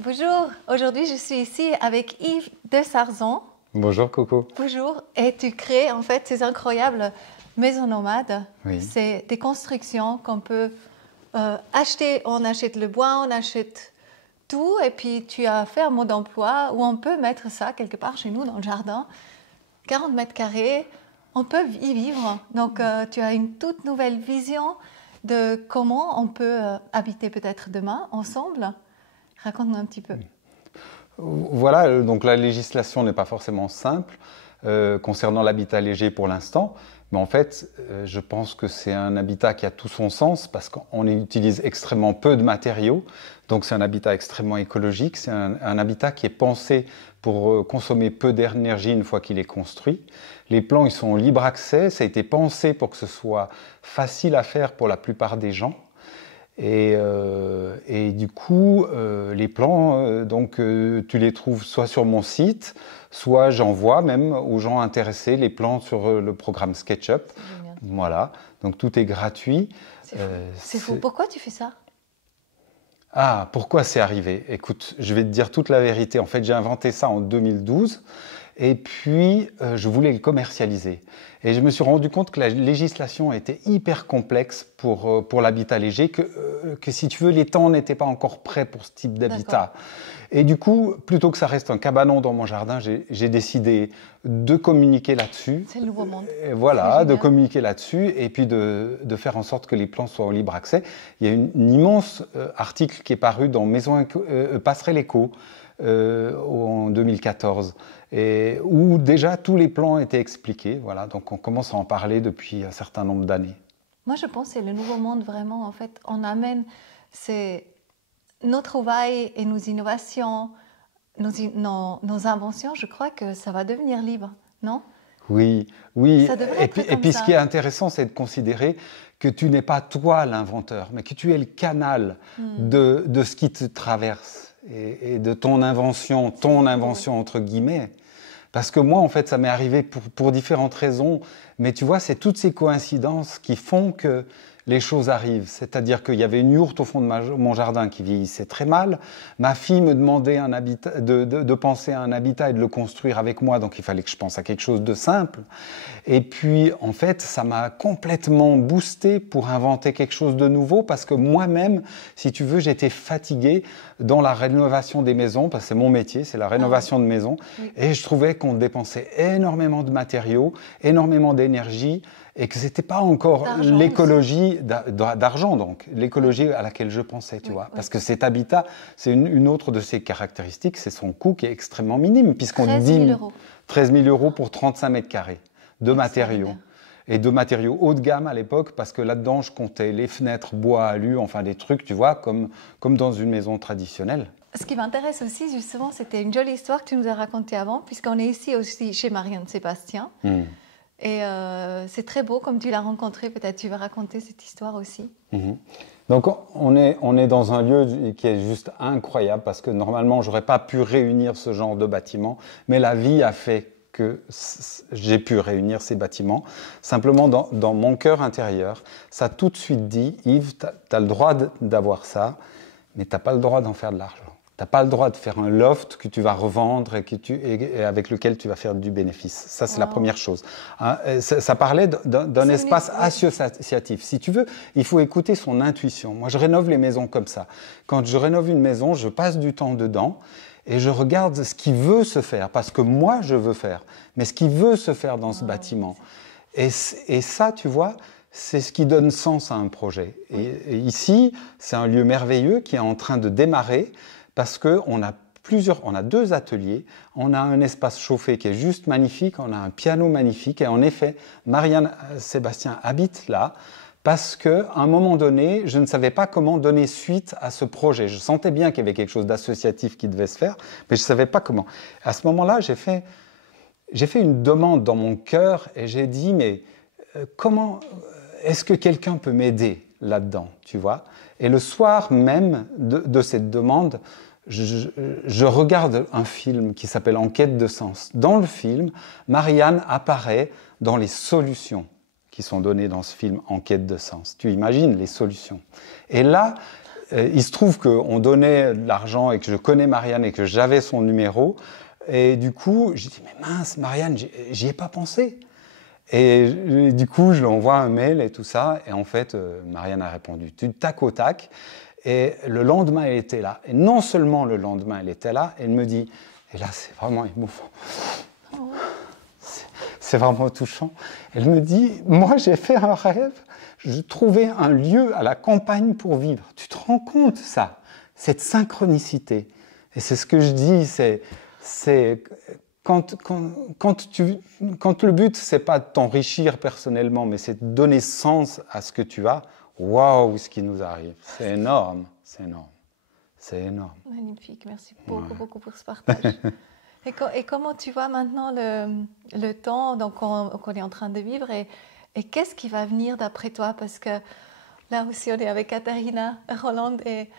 Bonjour, aujourd'hui je suis ici avec Yves de Sarzan. Bonjour Coco. Bonjour, et tu crées en fait ces incroyables maisons nomades. Oui. C'est des constructions qu'on peut acheter, on achète le bois, on achète tout et puis tu as fait un mode d'emploi où on peut mettre ça quelque part chez nous dans le jardin. 40 mètres carrés, on peut y vivre. Donc tu as une toute nouvelle vision de comment on peut habiter peut-être demain ensemble. Raconte-nous un petit peu. Voilà, donc la législation n'est pas forcément simple concernant l'habitat léger pour l'instant, mais en fait, je pense que c'est un habitat qui a tout son sens parce qu'on utilise extrêmement peu de matériaux, donc c'est un habitat extrêmement écologique, c'est un habitat qui est pensé pour consommer peu d'énergie une fois qu'il est construit. Les plans, ils sont en libre accès, ça a été pensé pour que ce soit facile à faire pour la plupart des gens. Et du coup, les plans, tu les trouves soit sur mon site, soit j'envoie même aux gens intéressés les plans sur le programme SketchUp. Voilà, donc tout est gratuit. C'est fou. Pourquoi tu fais ça? Ah, pourquoi c'est arrivé? Écoute, je vais te dire toute la vérité. En fait, j'ai inventé ça en 2012. Et puis, je voulais le commercialiser. Et je me suis rendu compte que la législation était hyper complexe pour l'habitat léger, que si tu veux, les temps n'étaient pas encore prêts pour ce type d'habitat. Et du coup, plutôt que ça reste un cabanon dans mon jardin, j'ai décidé de communiquer là-dessus. C'est le nouveau monde. Voilà, de communiquer là-dessus et puis de faire en sorte que les plans soient en libre accès. Il y a une immense article qui est paru dans Passerelle Éco en 2014. Et où déjà tous les plans étaient expliqués. Voilà, donc on commence à en parler depuis un certain nombre d'années. Moi, je pense que c'est le nouveau monde vraiment. En fait, on amène nos trouvailles et nos innovations, nos inventions. Je crois que ça va devenir libre, non? Oui, oui. Ça devrait être Et puis ce qui est intéressant, c'est de considérer que tu n'es pas toi l'inventeur, mais que tu es le canal de ce qui te traverse. Et de ton invention entre guillemets. Parce que moi, en fait, ça m'est arrivé pour différentes raisons. Mais tu vois, c'est toutes ces coïncidences qui font que les choses arrivent. C'est-à-dire qu'il y avait une yourte au fond de mon jardin qui vieillissait très mal. Ma fille me demandait de penser à un habitat et de le construire avec moi. Donc, il fallait que je pense à quelque chose de simple. Et puis, en fait, ça m'a complètement boosté pour inventer quelque chose de nouveau parce que moi-même, si tu veux, j'étais fatigué dans la rénovation des maisons, parce que c'est mon métier, c'est la rénovation de maisons. Oui. Et je trouvais qu'on dépensait énormément de matériaux, énormément d'énergie, et que c'était pas encore l'écologie d'argent, donc l'écologie à laquelle je pensais, tu vois. Parce que cet habitat, c'est une autre de ses caractéristiques, c'est son coût qui est extrêmement minime, puisqu'on dit 13 000 € pour 35 mètres carrés de matériaux. Et de matériaux haut de gamme à l'époque, parce que là-dedans, je comptais les fenêtres, bois, alu, enfin des trucs, tu vois, comme dans une maison traditionnelle. Ce qui m'intéresse aussi, justement, c'était une jolie histoire que tu nous as racontée avant, puisqu'on est ici aussi chez Marianne Sébastien. Et c'est très beau, comme tu l'as rencontré, peut-être tu vas raconter cette histoire aussi. Donc on est dans un lieu qui est juste incroyable, parce que normalement, j'aurais pas pu réunir ce genre de bâtiment, mais la vie a fait que j'ai pu réunir ces bâtiments. Simplement, dans mon cœur intérieur, ça a tout de suite dit, Yves, tu as le droit d'avoir ça, mais tu n'as pas le droit d'en faire de l'argent. Tu n'as pas le droit de faire un loft que tu vas revendre et avec lequel tu vas faire du bénéfice. Ça, c'est la première chose. Hein, ça parlait d'un espace associatif. Si tu veux, il faut écouter son intuition. Moi, je rénove les maisons comme ça. Quand je rénove une maison, je passe du temps dedans. Et je regarde ce qui veut se faire, parce que moi, je veux faire, mais ce qui veut se faire dans ce bâtiment. Et ça, tu vois, c'est ce qui donne sens à un projet. Et ici, c'est un lieu merveilleux qui est en train de démarrer, parce qu'on a 2 ateliers, on a un espace chauffé qui est juste magnifique, on a un piano magnifique, et en effet, Marianne Sébastien habite là, parce qu'à un moment donné, je ne savais pas comment donner suite à ce projet. Je sentais bien qu'il y avait quelque chose d'associatif qui devait se faire, mais je ne savais pas comment. À ce moment-là, j'ai fait une demande dans mon cœur et j'ai dit, mais comment est-ce que quelqu'un peut m'aider là-dedans, tu vois? Et le soir même de cette demande, je regarde un film qui s'appelle Enquête de sens. Dans le film, Marianne apparaît dans les solutions qui sont données dans ce film Enquête de sens. Tu imagines les solutions. Et là, il se trouve qu'on donnait de l'argent et que je connais Marianne et que j'avais son numéro. Et du coup, j'ai dit, mais mince, Marianne, j'y ai pas pensé. Et du coup, je lui envoie un mail et tout ça. Et en fait, Marianne a répondu du tac au tac. Et le lendemain, elle était là. Et non seulement le lendemain, elle était là, elle me dit, et là, c'est vraiment émouvant. C'est vraiment touchant. Elle me dit, moi, j'ai fait un rêve. Je trouvais un lieu à la campagne pour vivre. Tu te rends compte, ça, cette synchronicité. Et c'est ce que je dis, c'est quand le but, c'est pas de t'enrichir personnellement, mais c'est de donner sens à ce que tu as. Waouh, ce qui nous arrive. C'est énorme, c'est énorme. C'est énorme. Magnifique, merci beaucoup pour ce partage. Et comment tu vois maintenant le temps qu'on est en train de vivre et qu'est-ce qui va venir d'après toi? Parce que là aussi, on est avec Katharina Roland et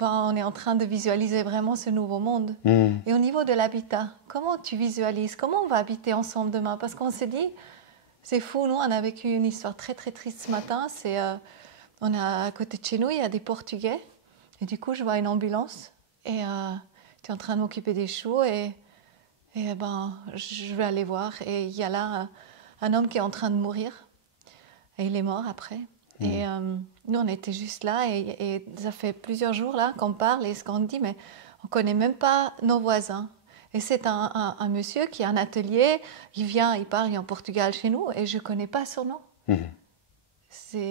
on est en train de visualiser vraiment ce nouveau monde. Et au niveau de l'habitat, comment tu visualises? Comment on va habiter ensemble demain? Parce qu'on s'est dit, c'est fou, nous, on a vécu une histoire très, très triste ce matin. On a, à côté de chez nous, il y a des Portugais. Et du coup, je vois une ambulance et tu es en train de m'occuper des choux et je vais aller voir. Et il y a là un homme qui est en train de mourir. Et il est mort après. Et nous, on était juste là et ça fait plusieurs jours là qu'on parle et ce qu'on dit, mais on ne connaît même pas nos voisins. Et c'est un monsieur qui a un atelier, il parle en Portugal chez nous et je ne connais pas son nom.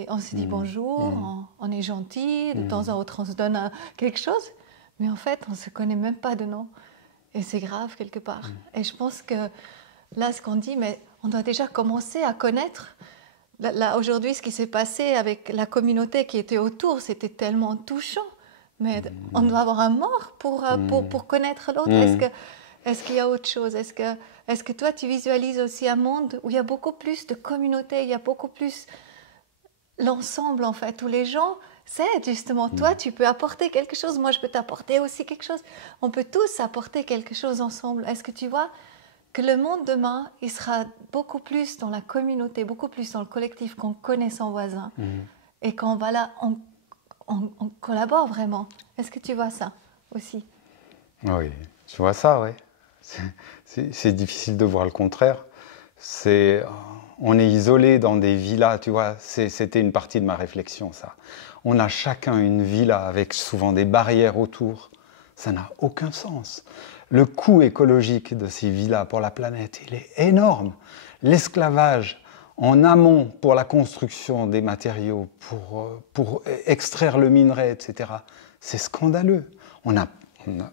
On se dit bonjour, on est gentil, de temps en temps on se donne quelque chose, mais en fait on ne se connaît même pas de nom. Et c'est grave quelque part. Et je pense que là, ce qu'on dit, mais on doit déjà commencer à connaître. Là, aujourd'hui, ce qui s'est passé avec la communauté qui était autour, c'était tellement touchant. Mais on doit avoir un mort pour connaître l'autre. Est-ce qu'il y a autre chose? Est-ce que toi, tu visualises aussi un monde où il y a beaucoup plus de communauté, il y a beaucoup plus l'ensemble, en fait, où les gens s'aident, justement. Toi, tu peux apporter quelque chose, moi, je peux t'apporter aussi quelque chose. On peut tous apporter quelque chose ensemble. Est-ce que tu vois que le monde demain, il sera beaucoup plus dans la communauté, beaucoup plus dans le collectif, qu'on connaît son voisin et qu'on va là, on collabore vraiment. Est-ce que tu vois ça aussi? Oui, je vois ça, oui. C'est difficile de voir le contraire. On est isolé dans des villas, tu vois. C'était une partie de ma réflexion, ça. On a chacun une villa avec souvent des barrières autour. Ça n'a aucun sens. Le coût écologique de ces villas pour la planète, il est énorme. L'esclavage en amont pour la construction des matériaux, pour extraire le minerai, etc., c'est scandaleux.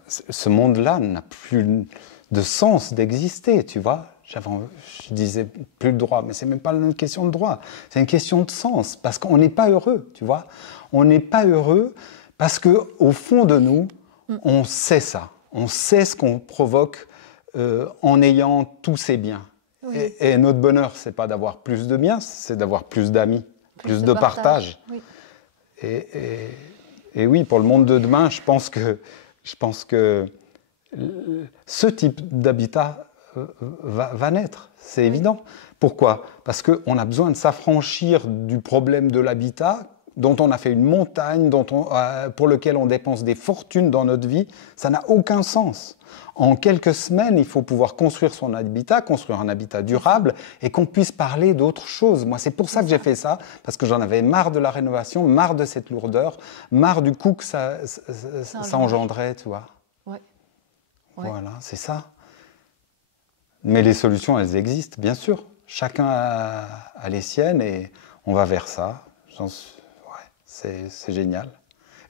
Ce monde-là n'a plus de sens d'exister, tu vois. Je disais plus de droit, mais c'est même pas une question de droit, c'est une question de sens, parce qu'on n'est pas heureux, tu vois. On n'est pas heureux parce qu'au fond de nous, on sait ça. On sait ce qu'on provoque en ayant tous ces biens. Oui. Et notre bonheur, c'est pas d'avoir plus de biens, c'est d'avoir plus d'amis, plus de partage. Oui. Et oui, pour le monde de demain, je pense que ce type d'habitat va naître, c'est évident. Pourquoi? Parce qu'on a besoin de s'affranchir du problème de l'habitat, dont on a fait une montagne, pour lequel on dépense des fortunes dans notre vie. Ça n'a aucun sens. En quelques semaines, il faut pouvoir construire son habitat, construire un habitat durable et qu'on puisse parler d'autre chose. Moi, c'est pour ça que j'ai fait ça, parce que j'en avais marre de la rénovation, marre de cette lourdeur, marre du coût que ça engendrait, tu vois. Ouais. Voilà, c'est ça. Mais les solutions, elles existent, bien sûr. Chacun a les siennes et on va vers ça. C'est génial.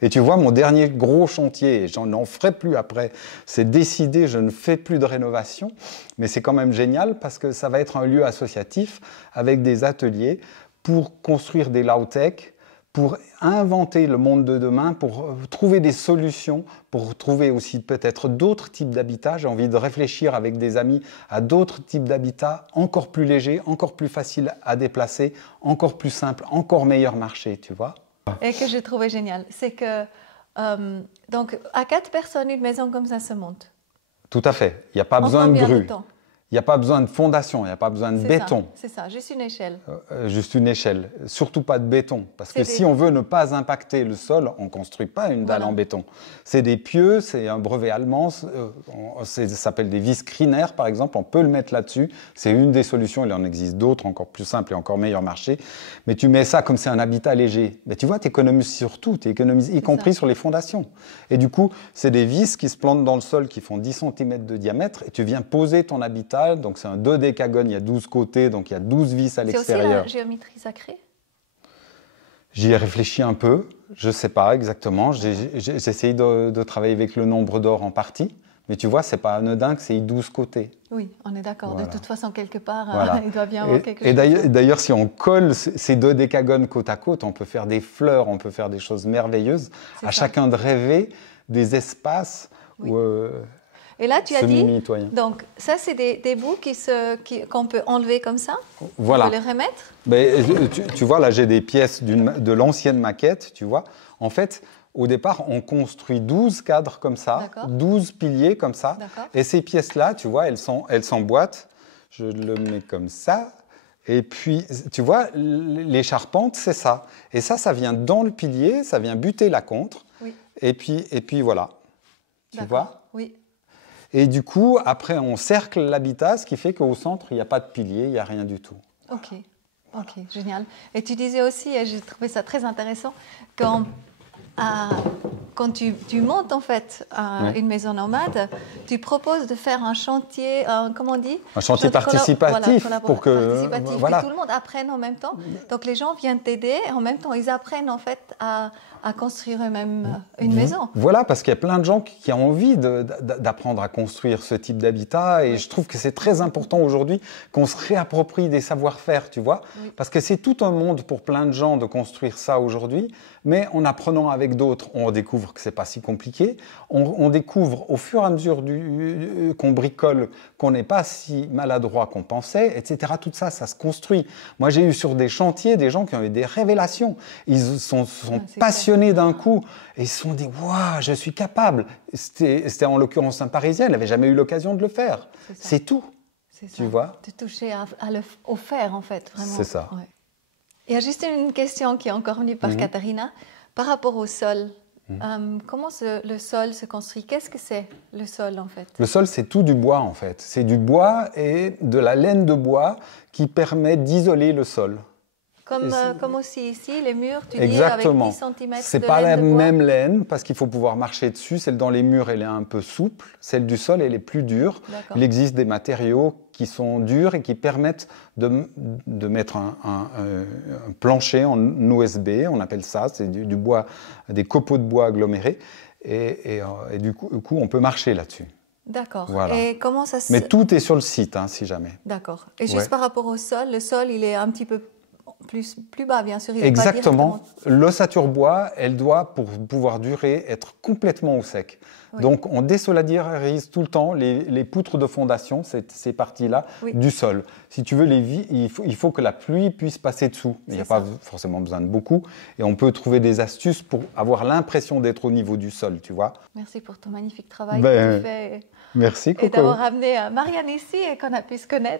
Et tu vois, mon dernier gros chantier, et j'en ferai plus après, c'est décidé, je ne fais plus de rénovation, mais c'est quand même génial parce que ça va être un lieu associatif avec des ateliers pour construire des low-tech, pour inventer le monde de demain, pour trouver des solutions, pour trouver aussi peut-être d'autres types d'habitats. J'ai envie de réfléchir avec des amis à d'autres types d'habitats encore plus légers, encore plus faciles à déplacer, encore plus simples, encore meilleur marché, tu vois. Et que je trouvais génial, c'est que donc à 4 personnes, une maison comme ça se monte. Tout à fait. Il n'y a pas besoin de grue. Il n'y a pas besoin de fondation, il n'y a pas besoin de béton. C'est ça, juste une échelle. Juste une échelle, surtout pas de béton. Parce que si on veut ne pas impacter le sol, on ne construit pas une dalle en béton. C'est des pieux, c'est un brevet allemand, ça s'appelle des vis Kriner par exemple, on peut le mettre là-dessus. C'est une des solutions, il en existe d'autres encore plus simples et encore meilleurs marché. Mais tu mets ça comme c'est un habitat léger. Mais tu vois, tu économises sur tout, tu économises y compris sur les fondations. Et du coup, c'est des vis qui se plantent dans le sol qui font 10 cm de diamètre et tu viens poser ton habitat. Donc c'est un dodécagone, il y a 12 côtés, donc il y a 12 vis à l'extérieur. C'est aussi la géométrie sacrée? J'y ai réfléchi un peu, je ne sais pas exactement. J'ai essayé de travailler avec le nombre d'or en partie, mais tu vois, ce n'est pas anodin que c'est 12 côtés. Oui, on est d'accord. Voilà. De toute façon, quelque part, il doit bien avoir quelque chose. Et d'ailleurs, si on colle ces dodécagones côte à côte, on peut faire des fleurs, on peut faire des choses merveilleuses. À chacun de rêver des espaces où... Et là, tu as dit, donc ça, c'est des bouts qu'on peut enlever comme ça. Voilà. On peut les remettre. Ben, tu vois, là, j'ai des pièces de l'ancienne maquette, tu vois. En fait, au départ, on construit 12 cadres comme ça, 12 piliers comme ça. Et ces pièces-là, tu vois, elles s'emboîtent. Je le mets comme ça. Et puis, tu vois, les charpentes, c'est ça. Et ça vient dans le pilier, ça vient buter la contre. Oui. Et puis voilà. Tu vois ? Oui. Et du coup, après, on cercle l'habitat, ce qui fait qu'au centre, il n'y a pas de pilier, il n'y a rien du tout. Ok, génial. Et tu disais aussi, et j'ai trouvé ça très intéressant, quand tu montes en fait une maison nomade, tu proposes de faire un chantier, comment on dit ? Un chantier participatif pour que que tout le monde apprenne en même temps. Donc les gens viennent t'aider et en même temps ils apprennent en fait à construire eux-mêmes une maison. Voilà, parce qu'il y a plein de gens qui ont envie d'apprendre à construire ce type d'habitat et je trouve que c'est très important aujourd'hui qu'on se réapproprie des savoir-faire, tu vois, parce que c'est tout un monde pour plein de gens de construire ça aujourd'hui, mais en apprenant avec d'autres, on découvre que c'est pas si compliqué, on découvre au fur et à mesure qu'on bricole qu'on n'est pas si maladroit qu'on pensait, etc. Tout ça, ça se construit. Moi, j'ai eu sur des chantiers des gens qui ont eu des révélations. Ils sont passionnés d'un coup et ils se sont dit « Waouh, je suis capable !» C'était en l'occurrence un Parisien, il n'avait jamais eu l'occasion de le faire. C'est tout, tu vois. De toucher au faire, en fait, vraiment. C'est ça. Ouais. Il y a juste une question qui est encore venue par Katharina. Par rapport au sol, comment le sol se construit? Qu'est-ce que c'est, le sol, en fait? Le sol, c'est tout du bois, en fait. C'est du bois et de la laine de bois qui permet d'isoler le sol. Comme aussi ici, les murs, tu Exactement. dis, avec 10 cm c'est pas la même laine, parce qu'il faut pouvoir marcher dessus. Celle dans les murs, elle est un peu souple. Celle du sol, elle est plus dure. Il existe des matériaux qui sont durs et qui permettent de mettre un plancher en OSB, on appelle ça, c'est du bois, des copeaux de bois agglomérés. Et du coup, on peut marcher là-dessus. D'accord. Voilà. Et comment ça se... Mais tout est sur le site, hein, si jamais. D'accord. Et juste par rapport au sol, le sol, il est un petit peu plus bas, bien sûr. Exactement. L'ossature bois, elle doit, pour pouvoir durer, être complètement au sec. Oui. Donc, on désolidarise tout le temps les poutres de fondation, ces parties-là, du sol. Si tu veux, il faut que la pluie puisse passer dessous. Il n'y a pas forcément besoin de beaucoup. Et on peut trouver des astuces pour avoir l'impression d'être au niveau du sol, tu vois. Merci pour ton magnifique travail que tu fais. Merci, Coco. Et d'avoir amené Marianne ici et qu'on a pu se connaître.